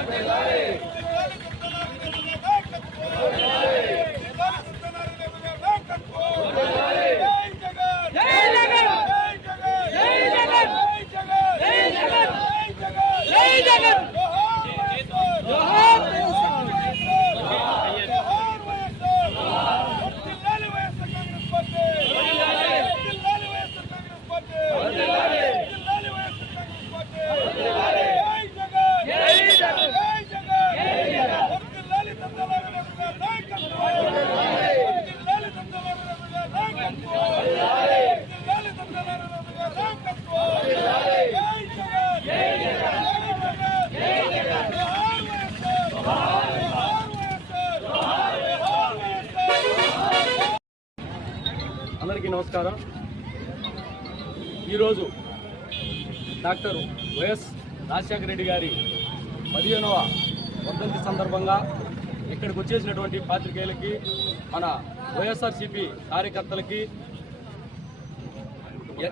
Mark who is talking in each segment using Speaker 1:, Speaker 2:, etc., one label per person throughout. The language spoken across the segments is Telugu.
Speaker 1: Bandera! అందరికీ నమస్కారం. ఈరోజు డాక్టర్ వైఎస్ రాజశేఖర రెడ్డి గారి పదిహేనవ వర్ధంతి సందర్భంగా ఇక్కడికి వచ్చేసినటువంటి పాత్రికేయులకి మన వైఎస్ఆర్సిపి కార్యకర్తలకి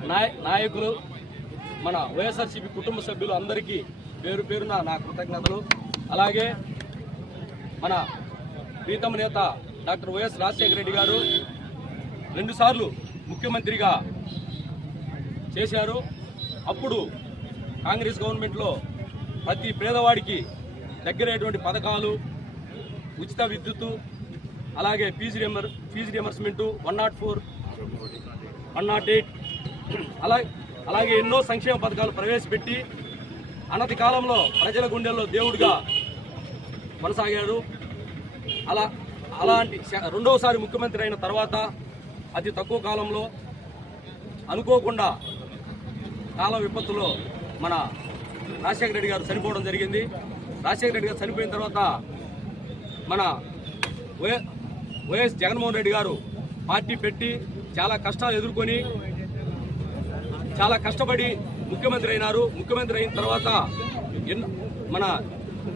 Speaker 1: నాయ- నాయకులు మన వైఎస్ఆర్సీపీ కుటుంబ సభ్యులు అందరికీ పేరు పేరున నా కృతజ్ఞతలు. అలాగే మన ప్రీతమ నేత డాక్టర్ వైఎస్ రాజశేఖర రెడ్డి గారు రెండుసార్లు ముఖ్యమంత్రిగా చేశారు. అప్పుడు కాంగ్రెస్ గవర్నమెంట్లో ప్రతి పేదవాడికి దగ్గరైనటువంటి పథకాలు ఉచిత విద్యుత్తు అలాగే fee reimburse fee reimbursement one nought four one nought eight అలా అలాగే ఎన్నో సంక్షేమ పథకాలు ప్రవేశపెట్టి అనతి కాలంలో ప్రజల గుండెల్లో దేవుడిగా కొనసాగాడు అలా అలాంటి రెండవసారి ముఖ్యమంత్రి అయిన తర్వాత అతి తక్కువ కాలంలో అనుకోకుండా కాల విపత్తులో మన రాజశేఖర రెడ్డి గారు చనిపోవడం జరిగింది. రాజశేఖర రెడ్డి గారు చనిపోయిన తర్వాత మన వైఎస్ జగన్మోహన్ రెడ్డి గారు పార్టీ పెట్టి చాలా కష్టాలు ఎదుర్కొని చాలా కష్టపడి ముఖ్యమంత్రి అయినారు. ముఖ్యమంత్రి అయిన తర్వాత మన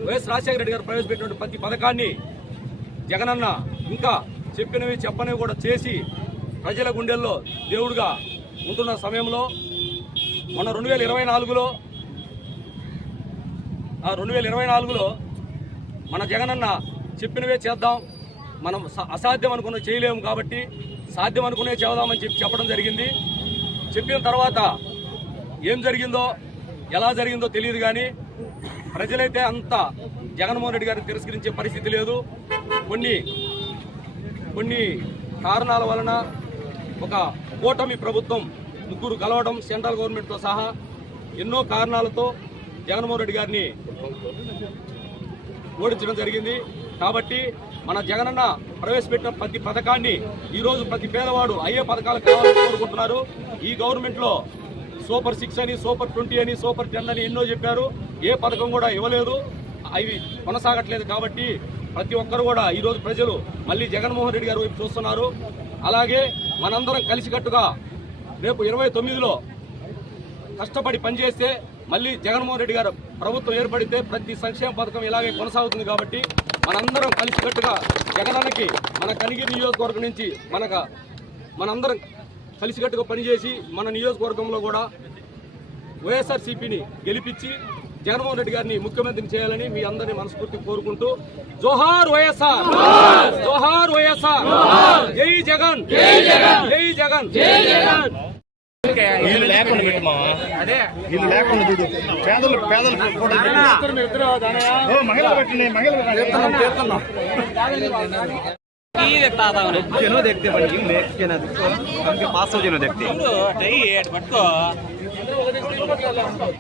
Speaker 1: వైఎస్ రాజశేఖర రెడ్డి గారు ప్రవేశపెట్టిన ప్రతి పథకాన్ని జగనన్న ఇంకా చెప్పినవి చెప్పనివి కూడా చేసి ప్రజల గుండెల్లో దేవుడిగా ఉంటున్న సమయంలో మన రెండు వేల ఇరవై నాలుగులో రెండు వేల ఇరవై నాలుగులో మన జగనన్న చెప్పినవే చేద్దాం. మనం అసాధ్యం అనుకున్న చేయలేము కాబట్టి సాధ్యం అనుకునే చేద్దామని చెప్పి చెప్పడం జరిగింది. చెప్పిన తర్వాత ఏం జరిగిందో ఎలా జరిగిందో తెలియదు కానీ ప్రజలైతే అంత జగన్మోహన్ రెడ్డి గారిని తిరస్కరించే పరిస్థితి లేదు. కొన్ని కొన్ని కారణాల వలన ఒక కూటమి ప్రభుత్వం ముగ్గురు కలవడం సెంట్రల్ గవర్నమెంట్తో సహా ఎన్నో కారణాలతో జగన్మోహన్ రెడ్డి గారిని ఓడించడం జరిగింది. కాబట్టి మన జగనన్న ప్రవేశపెట్టిన ప్రతి పథకాన్ని ఈరోజు ప్రతి పేదవాడు అయ్యే పథకాలు కావాలని కోరుకుంటున్నారు. ఈ గవర్నమెంట్లో సూపర్ సిక్స్ అని సూపర్ ట్వంటీ అని సూపర్ టెన్ అని ఎన్నో చెప్పారు. ఏ పథకం కూడా ఇవ్వలేదు. అవి కొనసాగట్లేదు కాబట్టి ప్రతి ఒక్కరు కూడా ఈరోజు ప్రజలు మళ్ళీ జగన్మోహన్ రెడ్డి గారు వైపు చూస్తున్నారు. అలాగే మనందరం కలిసికట్టుగా రేపు ఇరవై తొమ్మిదిలో కష్టపడి పనిచేస్తే మళ్ళీ జగన్మోహన్ రెడ్డి గారు ప్రభుత్వం ఏర్పడితే ప్రతి సంక్షేమ పథకం ఇలాగే కొనసాగుతుంది కాబట్టి మనందరం కలిసికట్టుగా జగనానికి మన కనిగిరి నియోజకవర్గం నుంచి మనక మనందరం కలిసికట్టుగా పనిచేసి మన నియోజకవర్గంలో కూడా వైఎస్ఆర్సీపీని గెలిపించి జగన్మోహన్ రెడ్డి గారిని ముఖ్యమంత్రిని చేయాలని మీ అందరినీ మనస్ఫూర్తి కోరుకుంటూ జోహార్ వైఎస్ఆర్ జోహార్ వైఎస్ఆర్ జై జగన్ జై జగన్ జై జగన్
Speaker 2: వీళ్ళు లేకుండా పెట్టు మావా అదే వీళ్ళు లేకుండా చూడు పేదలు పేదలు ఫోటో ఓ మహిళలు పెట్టినాయి మహిళలు
Speaker 3: की देखता था उन्हें
Speaker 2: जेनो देखते बन नेक के ना देखो हमके 500 जेनो देखते
Speaker 3: चाहिए पटको